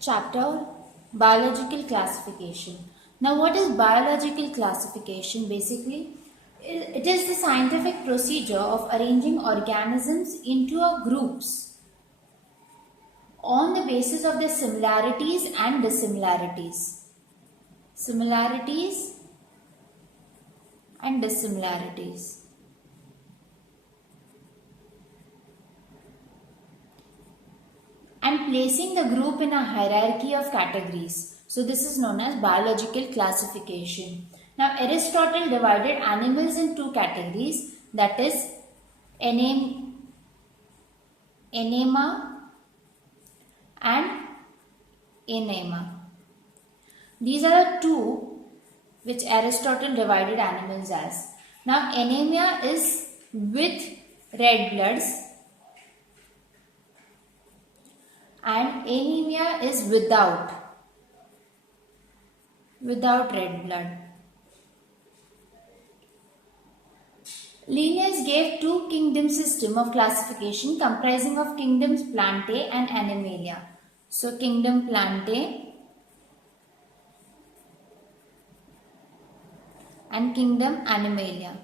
Chapter Biological Classification. Now, what is biological classification? Basically, it is the scientific procedure of arranging organisms into a groups on the basis of their similarities and dissimilarities. Similarities and dissimilarities. And placing the group in a hierarchy of categories. So this is known as biological classification. Now Aristotle divided animals in two categories, that is Anema and Enema. These are the two which Aristotle divided animals as. Now anemia is with red bloods and anemia is without red blood. Linnaeus gave two kingdom system of classification comprising of kingdoms Plantae and Animalia. So kingdom Plantae and kingdom Animalia.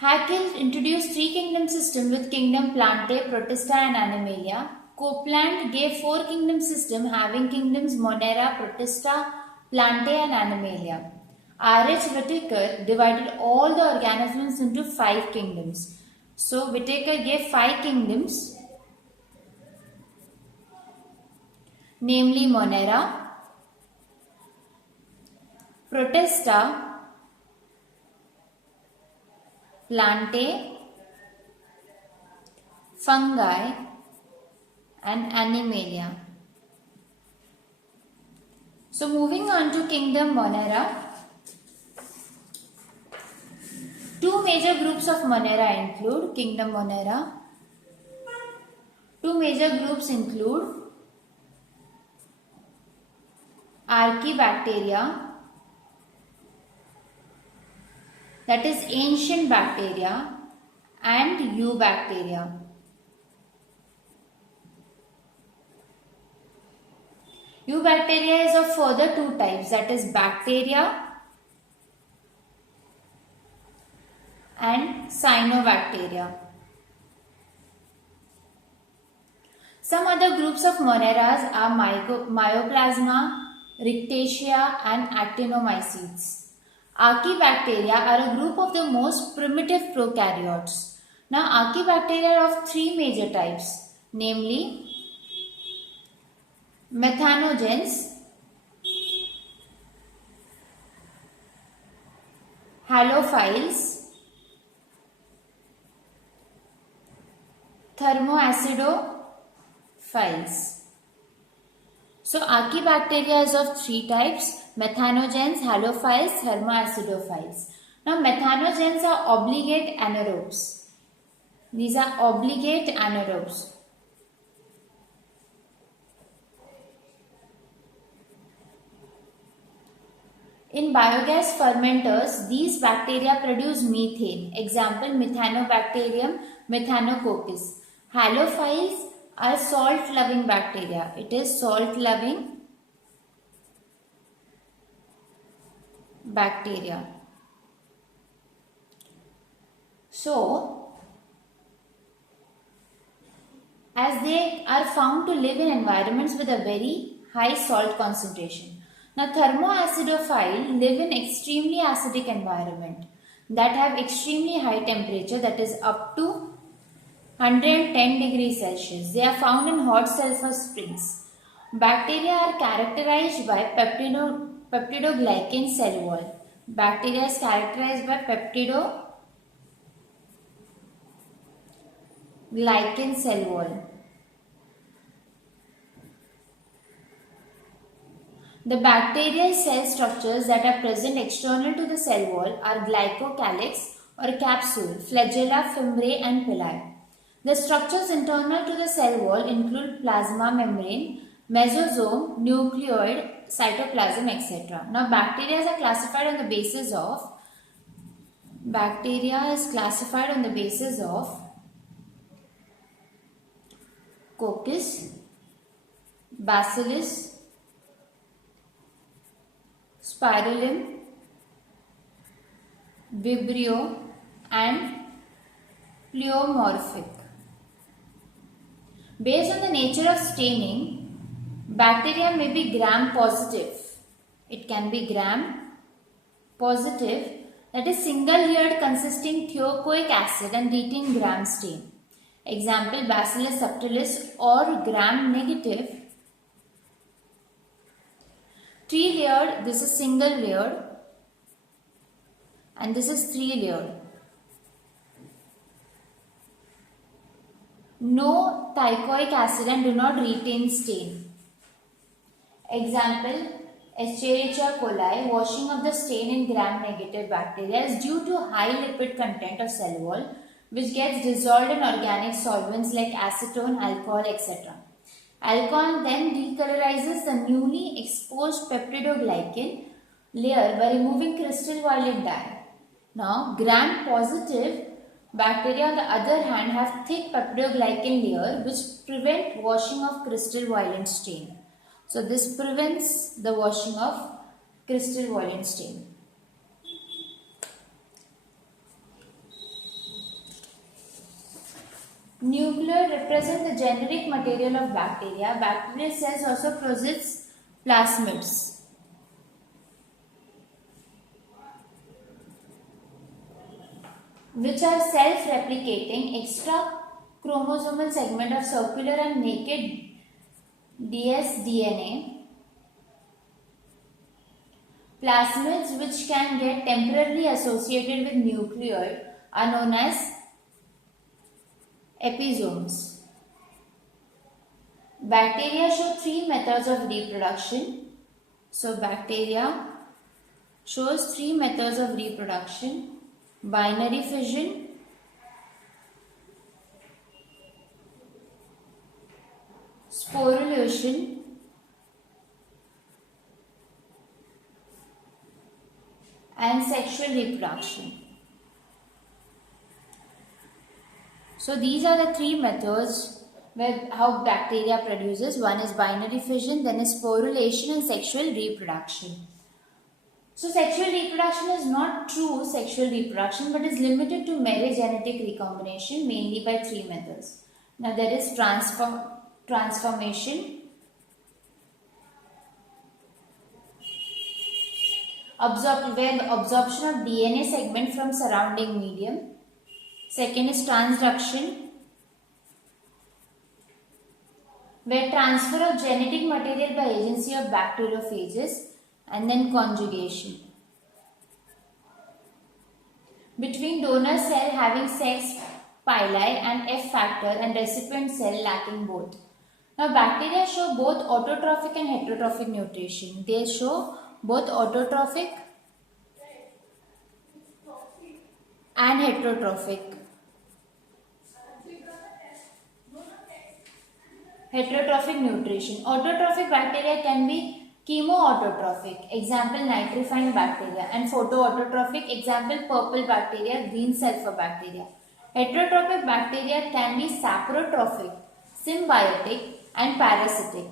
Haeckel introduced three kingdom system with kingdom Plantae, Protista and Animalia. Copeland gave four kingdom system having kingdoms Monera, Protista, Plantae and Animalia. R.H. Whittaker divided all the organisms into five kingdoms. So Whittaker gave five kingdoms, namely Monera, Protista, Plantae, fungi and Animalia. So moving on to kingdom Monera. Two major groups of Monera include kingdom Monera. Two major groups include Archaebacteria, that is ancient bacteria, and Eubacteria. Eubacteria is of further two types, that is bacteria and cyanobacteria. Some other groups of Moneras are Myoplasma, Rickettsia and Actinomycetes. Archaebacteria are a group of the most primitive prokaryotes. Now Archaebacteria are of three major types, namely Methanogens, Halophiles, Thermoacidophiles. So Archaebacteria is of three types: Methanogens, Halophiles, Thermoacidophiles. Now Methanogens are obligate anaerobes. These are obligate anaerobes. In biogas fermenters, these bacteria produce methane. Example, Methanobacterium, Methanococcus. Halophiles are salt-loving bacteria. It is salt-loving bacteria. So, as they are found to live in environments with a very high salt concentration. Now, thermoacidophile live in extremely acidic environment that have extremely high temperature, that is up to 110 degrees Celsius. They are found in hot sulfur springs. Bacteria are characterized by peptidoglycan cell wall. Bacteria is characterized by peptidoglycan cell wall. The bacterial cell structures that are present external to the cell wall are glycocalyx or capsule, flagella, fimbriae and pili. The structures internal to the cell wall include plasma membrane, mesosome, nucleoid, cytoplasm, etc. Now, bacteria are classified on the basis of Bacteria is classified on the basis of Coccus, Bacillus, Spirillum, Vibrio and Pleomorphic. Based on the nature of staining, bacteria may be gram positive. It can be gram positive, that is single layered consisting thiocoic acid and retain gram stain. Example, Bacillus subtilis, or gram negative. 3 layered, this is single layered, and this is 3 layered. No thyroic acid and do not retain stain. Example, Escherichia coli, washing of the stain in gram-negative bacteria is due to high lipid content of cell wall, which gets dissolved in organic solvents like acetone, alcohol, etc. Alcohol then decolorizes the newly exposed peptidoglycan layer by removing crystal violet dye. Now, gram-positive bacteria on the other hand have thick peptidoglycan layer which prevent washing of crystal violet stain. So this prevents the washing of crystal violet stain. Nuclear represent the generic material of bacteria. Bacterial cells also possess plasmids. Which are self-replicating extra chromosomal segment of circular and naked dsDNA. Plasmids which can get temporarily associated with nucleoid are known as episomes. Bacteria show 3 methods of reproduction. So bacteria shows 3 methods of reproduction: binary fission, sporulation, and sexual reproduction. So these are the 3 methods where how bacteria produces. One is binary fission, then is sporulation, and sexual reproduction. So sexual reproduction is not true sexual reproduction but is limited to mere genetic recombination mainly by 3 methods. Now there is transformation, where absorption of DNA segment from surrounding medium. Second is transduction, where transfer of genetic material by agency of bacteriophages. And then conjugation, between donor cell having sex pili and F factor and recipient cell lacking both. Now bacteria show both autotrophic and heterotrophic nutrition. They show both autotrophic and heterotrophic. Heterotrophic nutrition. Autotrophic bacteria can be chemoautotrophic, example nitrifying bacteria, and photoautotrophic, example purple bacteria, green sulfur bacteria. Heterotrophic bacteria can be saprotrophic, symbiotic, and parasitic.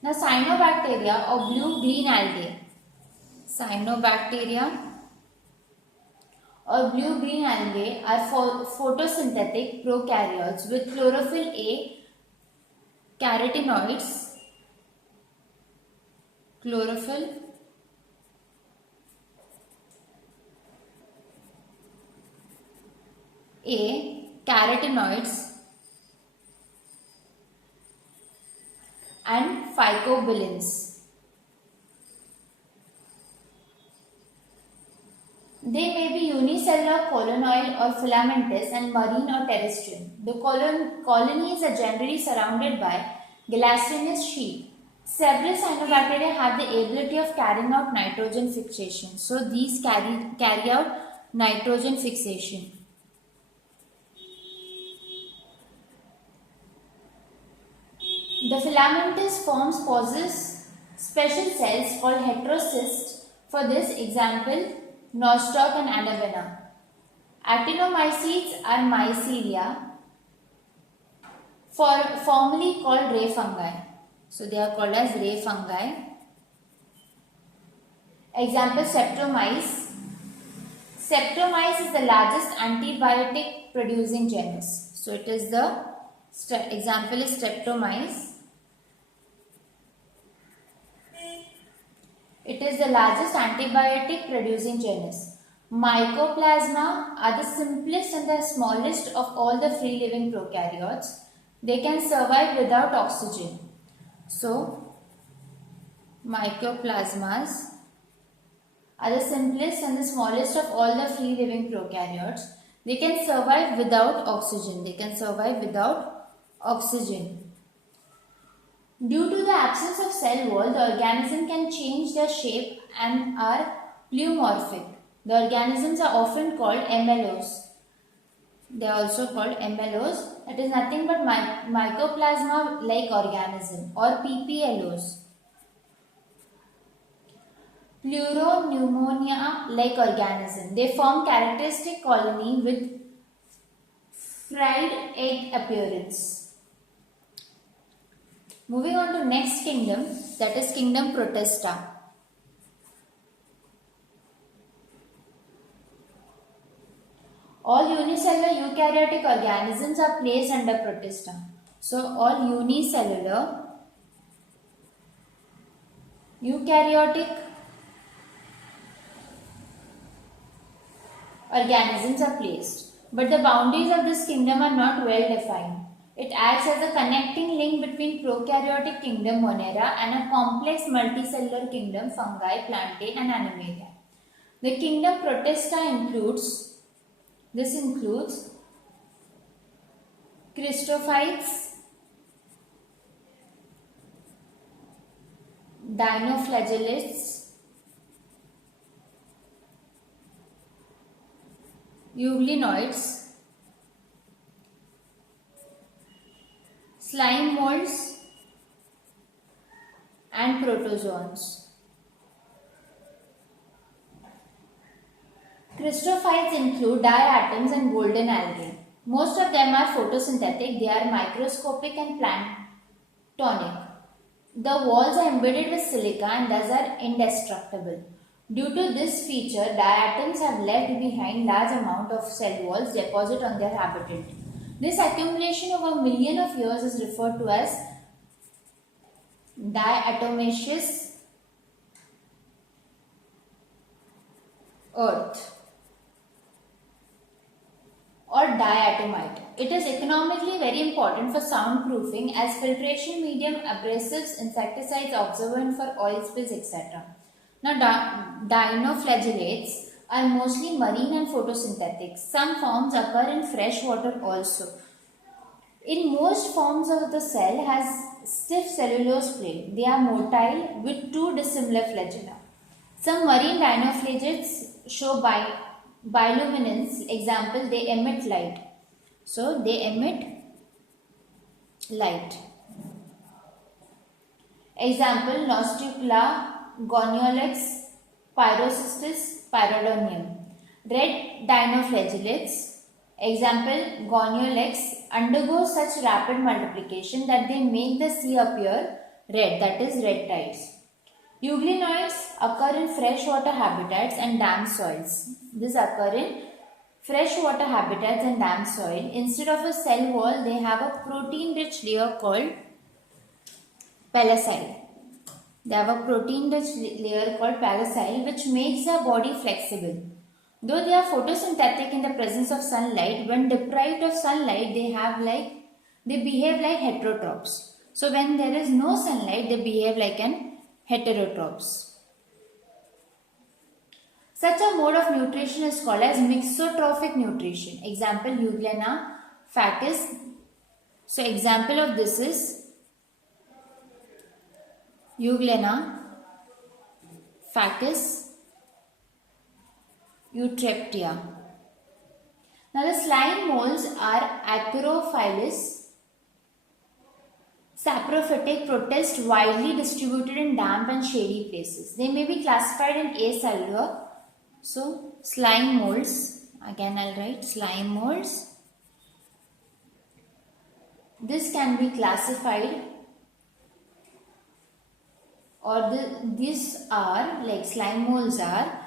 Now cyanobacteria or blue-green algae. Cyanobacteria or blue-green algae are photosynthetic prokaryotes with chlorophyll A, carotenoids, chlorophyll A, carotenoids, and phycobilins. They may be unicellular, colloidal or filamentous, and marine or terrestrial. The colonies are generally surrounded by gelatinous sheath. Several cyanobacteria have the ability of carrying out nitrogen fixation. So these carry out nitrogen fixation. The filamentous forms possess special cells called heterocysts. For this example, nostoc and anabaena. Actinomycetes are mycelia, formerly called ray fungi. So they are called as ray fungi. Example, Streptomyces. Streptomyces is the largest antibiotic producing genus. So it is the example is Streptomyces. It is the largest antibiotic producing genus. Mycoplasma are the simplest and the smallest of all the free living prokaryotes. They can survive without oxygen. So, mycoplasmas are the simplest and the smallest of all the free living prokaryotes. They can survive without oxygen. Due to the absence of cell wall, the organism can change their shape and are pleomorphic. The organisms are often called MLOs. They are also called MLOs. That is nothing but mycoplasma-like organism or PPLOs. Pleuropneumonia-like organism. They form characteristic colony with fried egg appearance. Moving on to next kingdom, that is kingdom Protista. All unicellular eukaryotic organisms are placed under Protista. So all unicellular eukaryotic organisms are placed. But the boundaries of this kingdom are not well defined. It acts as a connecting link between prokaryotic kingdom Monera and a complex multicellular kingdom fungi, plantae and animalia. The kingdom Protista includes Christophytes, Dinoflagellates, Euglenoids, slime molds and protozoans. Christophytes include diatoms and golden algae. Most of them are photosynthetic. They are microscopic and planktonic. The walls are embedded with silica and thus are indestructible. Due to this feature, diatoms have left behind large amount of cell walls deposit on their habitat. This accumulation over a million of years is referred to as diatomaceous earth or diatomite. It is economically very important for soundproofing as filtration medium, abrasives, insecticides, absorbent for oil spills, etc. Now, dinoflagellates are mostly marine and photosynthetic. Some forms occur in fresh water also. In most forms of the cell has stiff cellulose plate. They are motile with two dissimilar flagella. Some marine dinoflagellates show bioluminescence. Example, they emit light. So, they emit light. Example, Nostucula, Goniolax, Pyrocystis, Pyrodonium. Red dinoflagellates, example Goniolax, undergo such rapid multiplication that they make the sea appear red, that is red tides. Euglenoids occur in freshwater habitats and damp soils. These occur in freshwater habitats and damp soil. Instead of a cell wall, they have a protein-rich layer called palisade. They have a protein-rich layer called palisade which makes their body flexible. Though they are photosynthetic in the presence of sunlight, when deprived of sunlight, they behave like heterotrophs. So when there is no sunlight, they behave like an heterotrophs. Such a mode of nutrition is called as mixotrophic nutrition. Example, Euglena facus. So example of this is Euglena facus eutreptia. Now the slime molds are Acrophilus saprophytic, protist, widely distributed in damp and shady places. They may be classified in acellular. So slime molds Again I'll write slime molds. This can be classified, or these are like slime molds are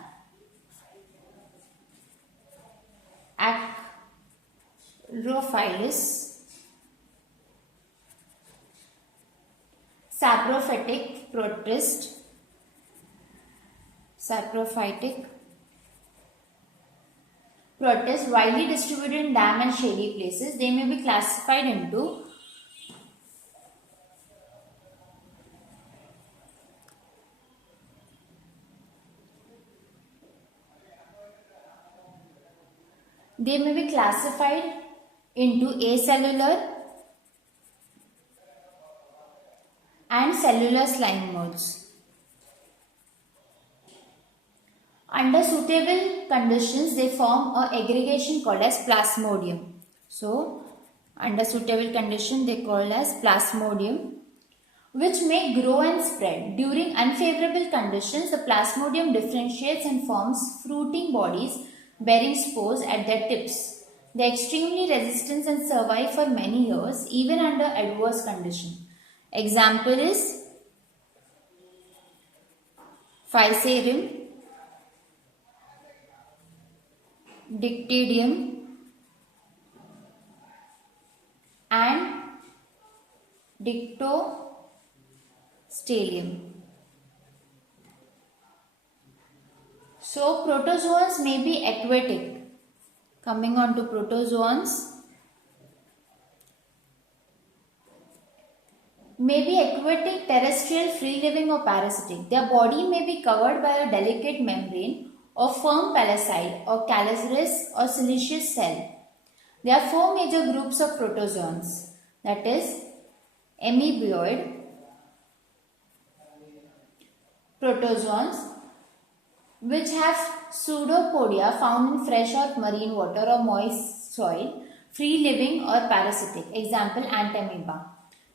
Acrophyllus, saprophytic protist, widely distributed in damp and shady places. They may be classified into acellular and cellular slime molds. Under suitable conditions, they form an aggregation called as plasmodium. So, under suitable condition, they call as plasmodium, which may grow and spread. During unfavorable conditions, the plasmodium differentiates and forms fruiting bodies bearing spores at their tips. They are extremely resistant and survive for many years, even under adverse conditions. Example is Physarum, Dictydium, and Dictyostelium. So, protozoans may be aquatic. Coming on to protozoans, may be aquatic, terrestrial, free-living or parasitic. Their body may be covered by a delicate membrane or firm palisade or calcareous or siliceous cell. There are four major groups of protozoans, that is amoeboid protozoans, which have pseudopodia found in fresh or marine water or moist soil, free-living or parasitic. Example, Antamoeba.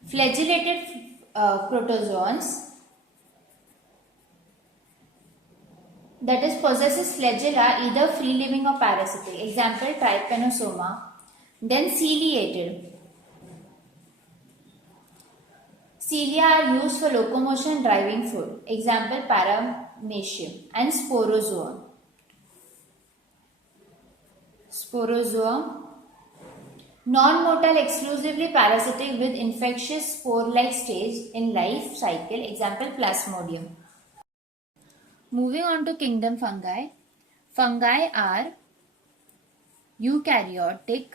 Flagellated protozoans, that is possesses flagella, either free-living or parasitic. Example, Trypanosoma. Then ciliated. Cilia are used for locomotion and driving food. Example, Paramecium. And Sporozoa. Non-motile, exclusively parasitic with infectious spore-like stage in life cycle. Example, Plasmodium. Moving on to kingdom fungi. Fungi are eukaryotic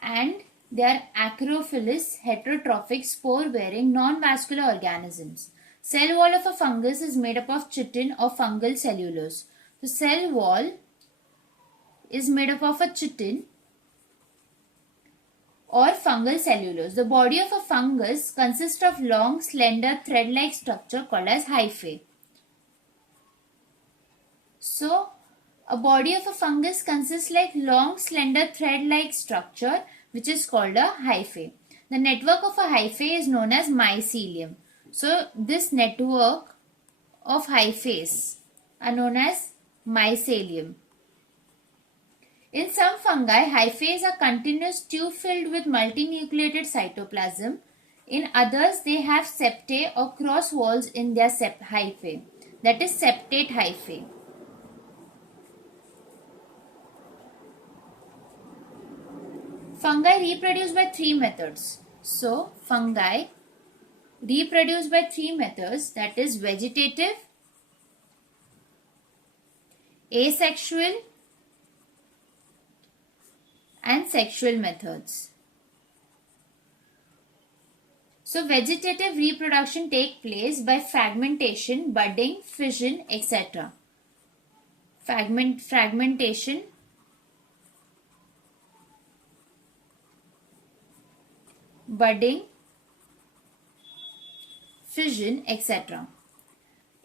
and they are acrophilous, heterotrophic, spore-bearing, non-vascular organisms. Cell wall of a fungus is made up of chitin or fungal cellulose. The cell wall is made up of a chitin or fungal cellulose. The body of a fungus consists of long, slender, thread-like structure called as hyphae. So, a body of a fungus consists like long, slender, thread-like structure which is called a hyphae. The network of a hyphae is known as mycelium. So, this network of hyphaes are known as mycelium. In some fungi, hyphaes are continuous tube filled with multinucleated cytoplasm. In others, they have septae or cross walls in their hyphae, that is septate hyphae. Fungi reproduce by three methods. So, fungi reproduce by three methods, that is vegetative, asexual, and sexual methods. So, vegetative reproduction takes place by fragmentation, budding, fission, etc. Fragmentation, budding, fission, etc.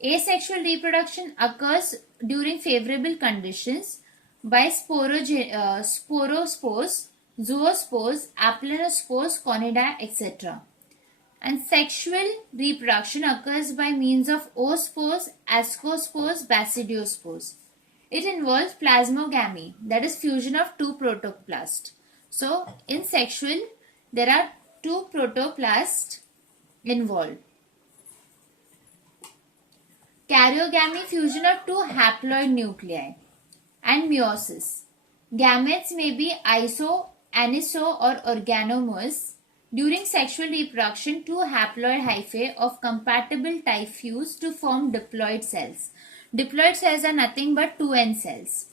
Asexual reproduction occurs during favorable conditions by sporospores, zoospores, applanospores, conidae, etc. And sexual reproduction occurs by means of oospores, ascospores, basidiospores. It involves plasmogamy, that is fusion of two protoplasts. So, in sexual, there are two protoplasts involved. Karyogamy, fusion of two haploid nuclei. And meiosis. Gametes may be aniso or organomous. During sexual reproduction, two haploid hyphae of compatible type fuse to form diploid cells. Diploid cells are nothing but 2N cells.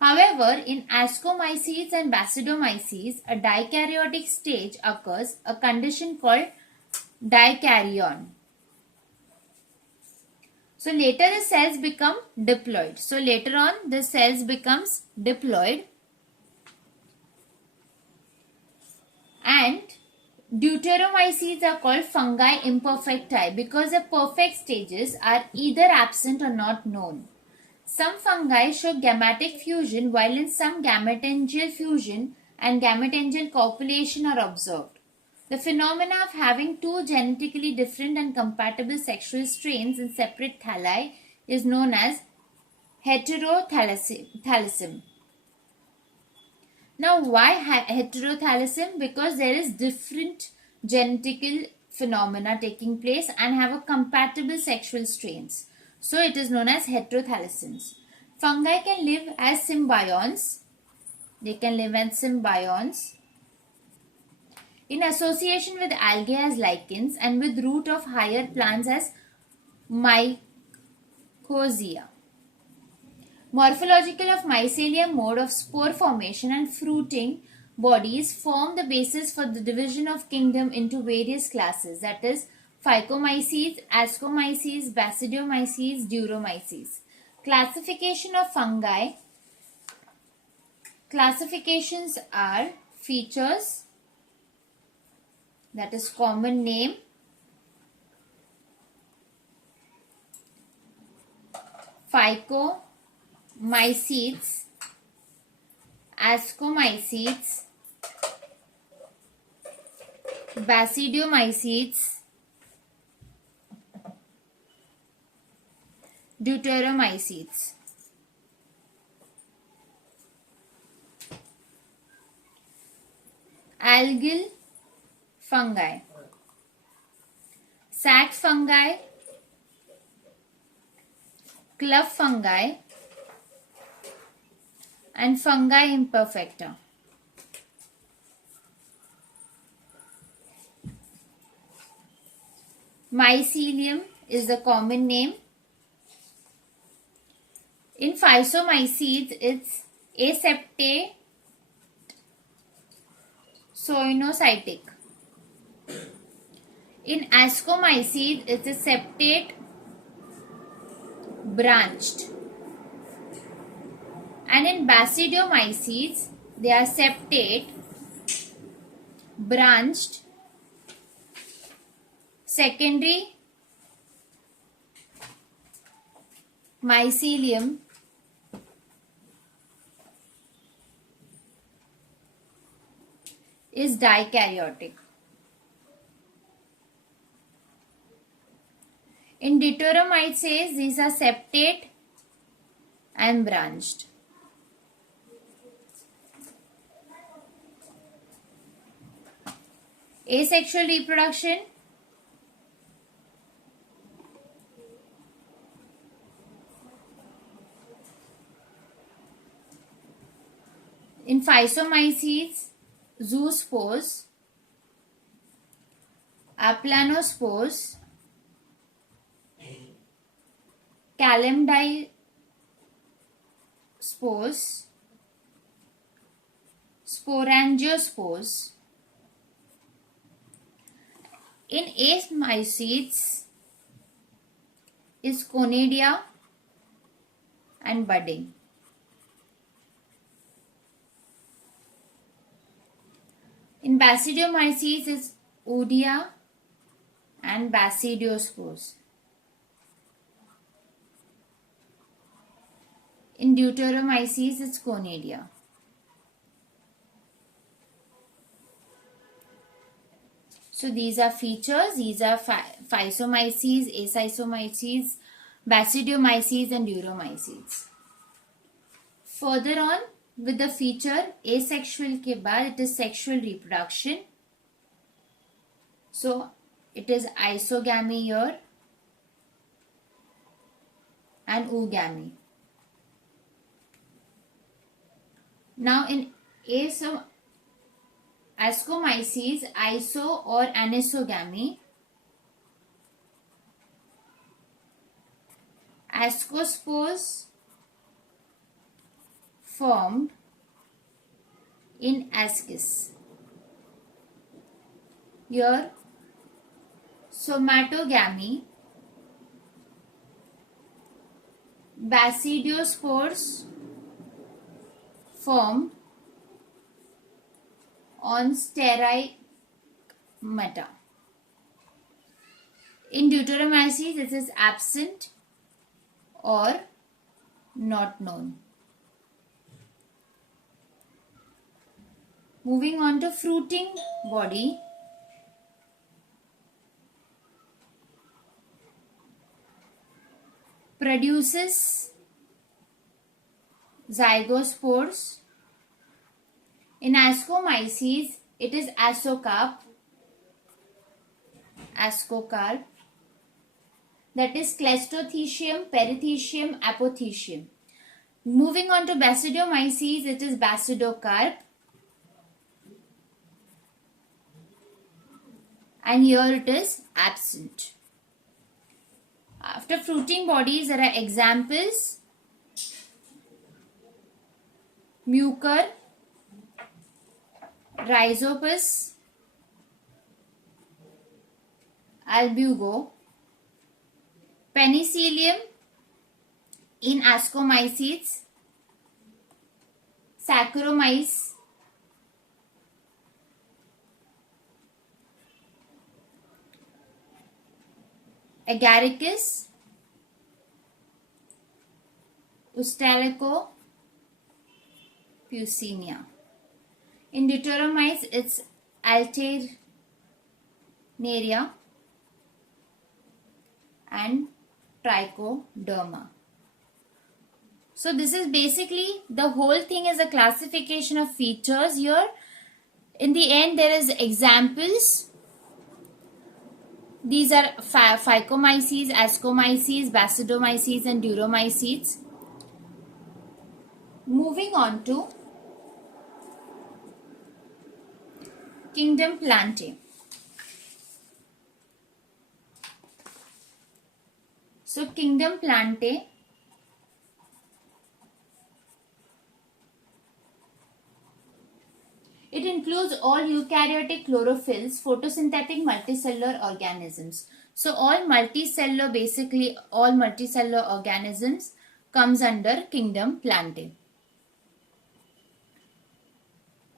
However, in ascomycetes and basidiomycetes, a dikaryotic stage occurs, a condition called dikaryon. So later the cells become diploid. So later on the cells becomes diploid, and deuteromycetes are called fungi imperfecti because the perfect stages are either absent or not known. Some fungi show gametic fusion, while in some gametangial fusion and gametangial copulation are observed. The phenomena of having two genetically different and compatible sexual strains in separate thalli is known as heterothallism. Now, why heterothallism? Because there is different genetical phenomena taking place and have a compatible sexual strains. So, it is known as heterothallisms. Fungi can live as symbionts. They can live as symbionts in association with algae as lichens and with root of higher plants as mycorrhizae. Morphological of mycelium mode of spore formation and fruiting bodies form the basis for the division of kingdom into various classes, that is Phycomycetes, Ascomycetes, Basidiomycetes, Duromycetes. Classification of fungi. Classifications are features, that is common name, Phycomycetes, Ascomycetes, Basidiomycetes, Deuteromycetes. Algal fungi. Sac fungi, club fungi, and fungi imperfecta. Mycelium is the common name. In Physomycetes, it's aseptate soinocytic. In Ascomycetes, it's a septate branched. And in Basidiomycetes, they are septate branched secondary mycelium is dikaryotic. In Deuteromycetes, these are septate and branched. Asexual reproduction. In Physomycetes, zoospores, aplanospores, calypdispores, sporangiospores. In Ascomycetes is conidia and budding. In Basidiomycetes is oodia and basidiospores. In Deuteromycetes it's conidia. So these are features. These are physomyces, acysomyces, basidiomyces and duromyces. Further on with the feature asexual के बाद it is sexual reproduction. So it is isogamy here and oogamy. Now in ascomyces, iso or anisogamy, ascospores formed in ascus. Here somatogamy, basidiospores formed on steric meta. In deuteromyces, this is absent or not known. Moving on to fruiting body. Produces zygospores. In ascomyces, it is ascocarp, that is clastothecium, perithecium, apothecium. Moving on to basidiomyces, it is basidocarp, and here it is absent. After fruiting bodies, there are examples: mucor, rhizopus, albugo, penicillium in ascomyces, Saccharomyces, agaricus, Ustalico, Puccinia. In deuteromyces, it's Alternaria and Trichoderma. So this is basically, the whole thing is a classification of features here. In the end, there is examples. These are Phycomyces, Ascomyces, Basidiomyces and Duromyces. Moving on to Kingdom Plantae. So Kingdom Plantae, it includes all eukaryotic chlorophylls, photosynthetic multicellular organisms. So all multicellular, basically all multicellular organisms comes under Kingdom Plantae.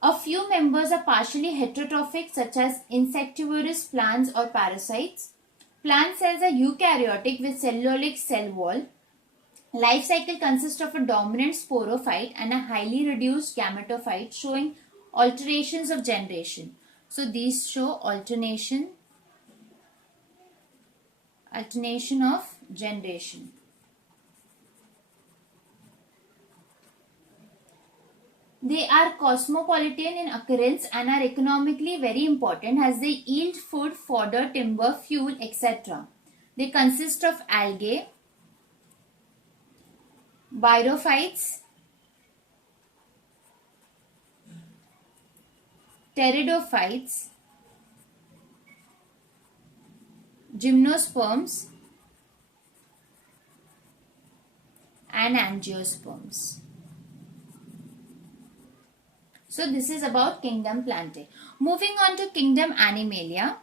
A few members are partially heterotrophic, such as insectivorous plants or parasites. Plant cells are eukaryotic with cellulosic cell wall. Life cycle consists of a dominant sporophyte and a highly reduced gametophyte, showing alterations of generation. So these show alternation of generation. They are cosmopolitan in occurrence and are economically very important as they yield food, fodder, timber, fuel, etc. They consist of algae, birophytes, pteridophytes, gymnosperms and angiosperms. So this is about Kingdom Plantae. Moving on to Kingdom Animalia.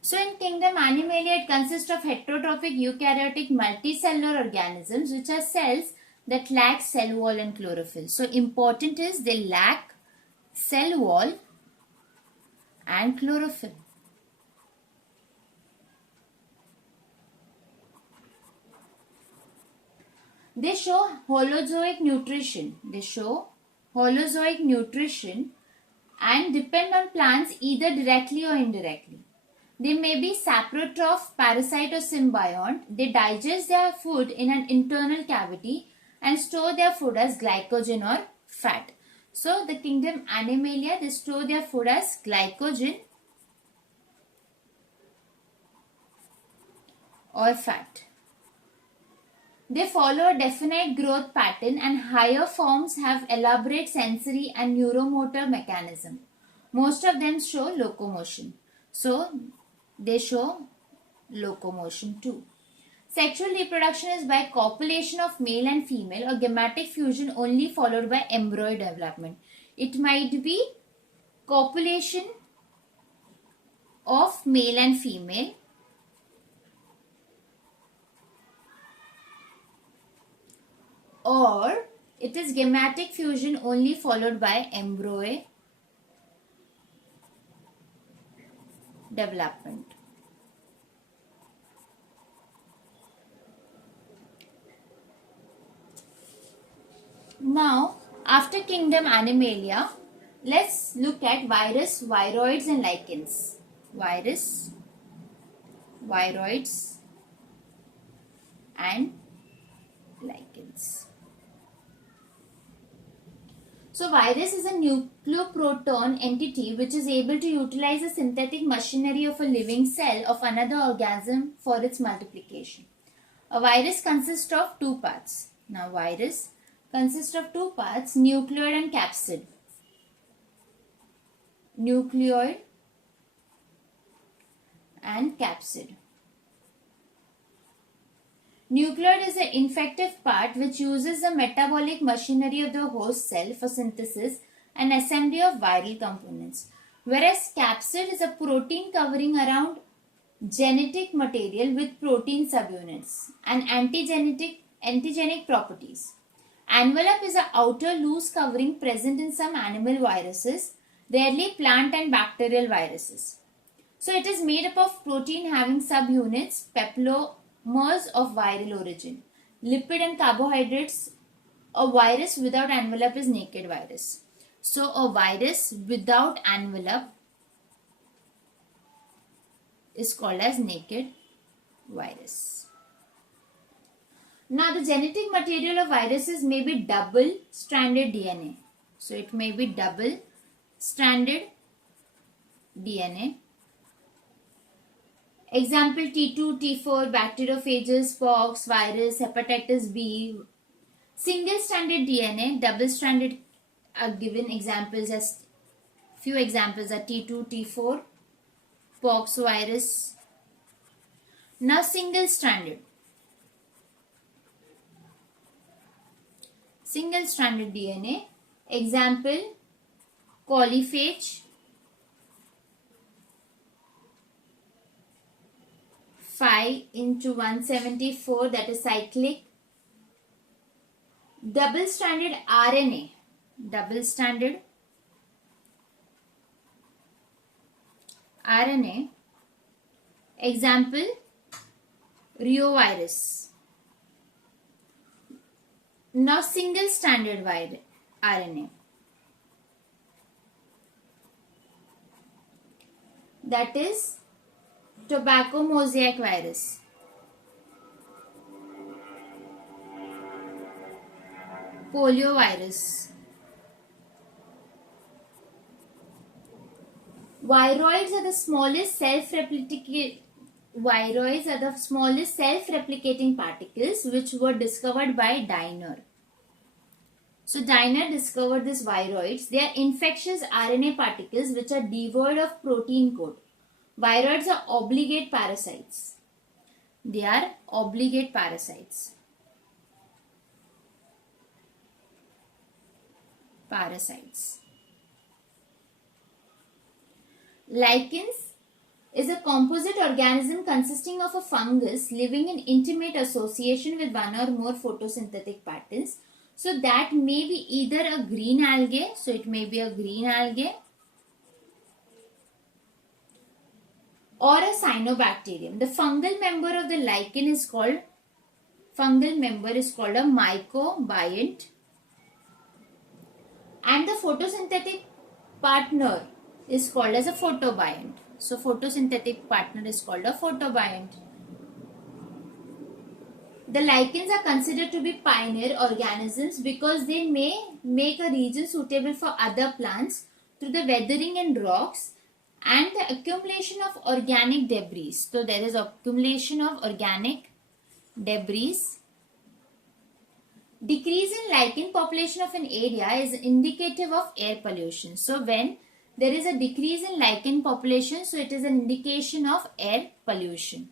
So in Kingdom Animalia, it consists of heterotrophic eukaryotic multicellular organisms, which are cells that lack cell wall and chlorophyll. So important is they lack cell wall and chlorophyll. They show holozoic nutrition. They show holozoic nutrition and depend on plants either directly or indirectly. They may be saprotroph, parasite, or symbiont. They digest their food in an internal cavity and store their food as glycogen or fat. So, the kingdom Animalia, they store their food as glycogen or fat. They follow a definite growth pattern, and higher forms have elaborate sensory and neuromotor mechanism. Most of them show locomotion. So, they show locomotion too. Sexual reproduction is by copulation of male and female or gametic fusion only followed by embryo development. It might be copulation of male and female or it is gametic fusion only followed by embryo development. Now, after kingdom Animalia, let's look at virus, viroids and lichens. Virus, viroids and lichens. So, virus is a nucleoproton entity which is able to utilize the synthetic machinery of a living cell of another organism for its multiplication. A virus consists of two parts. Now, virus consists of two parts, nucleoid and capsid. Nucleoid and capsid. Nucleoid is the infective part which uses the metabolic machinery of the host cell for synthesis and assembly of viral components, whereas capsid is a protein covering around genetic material with protein subunits and antigenic properties. Envelope is an outer loose covering present in some animal viruses, rarely plant and bacterial viruses. So it is made up of protein having subunits, peplomers of viral origin. Lipid and carbohydrates. A virus without envelope is naked virus. So a virus without envelope is called as naked virus. Now the genetic material of viruses may be double-stranded DNA. So it may be double-stranded DNA. Example T2, T4, bacteriophages, pox, virus, hepatitis B. Single-stranded DNA, double-stranded are given examples as few examples are T2, T4, pox virus. Now single-stranded DNA, example coliphage, 5 into 174, that is cyclic. Double-stranded RNA, example reovirus. Now single-stranded RNA, that is tobacco mosaic virus. Poliovirus. Viroids are the smallest self-replicating particles which were discovered by Diner. So Diner discovered these viroids. They are infectious RNA particles which are devoid of protein coat. Viroids are obligate parasites. They are obligate parasites. Lichens is a composite organism consisting of a fungus living in intimate association with one or more photosynthetic patterns. So that may be either a green algae, so it may be a green algae, or a cyanobacterium. The fungal member of the lichen is called a mycobiont. And the photosynthetic partner is called as a photobiont. So photosynthetic partner is called a photobiont. The lichens are considered to be pioneer organisms because they may make a region suitable for other plants through the weathering in rocks and the accumulation of organic debris. So there is accumulation of organic debris. Decrease in lichen population of an area is indicative of air pollution. So when there is a decrease in lichen population, so it is an indication of air pollution.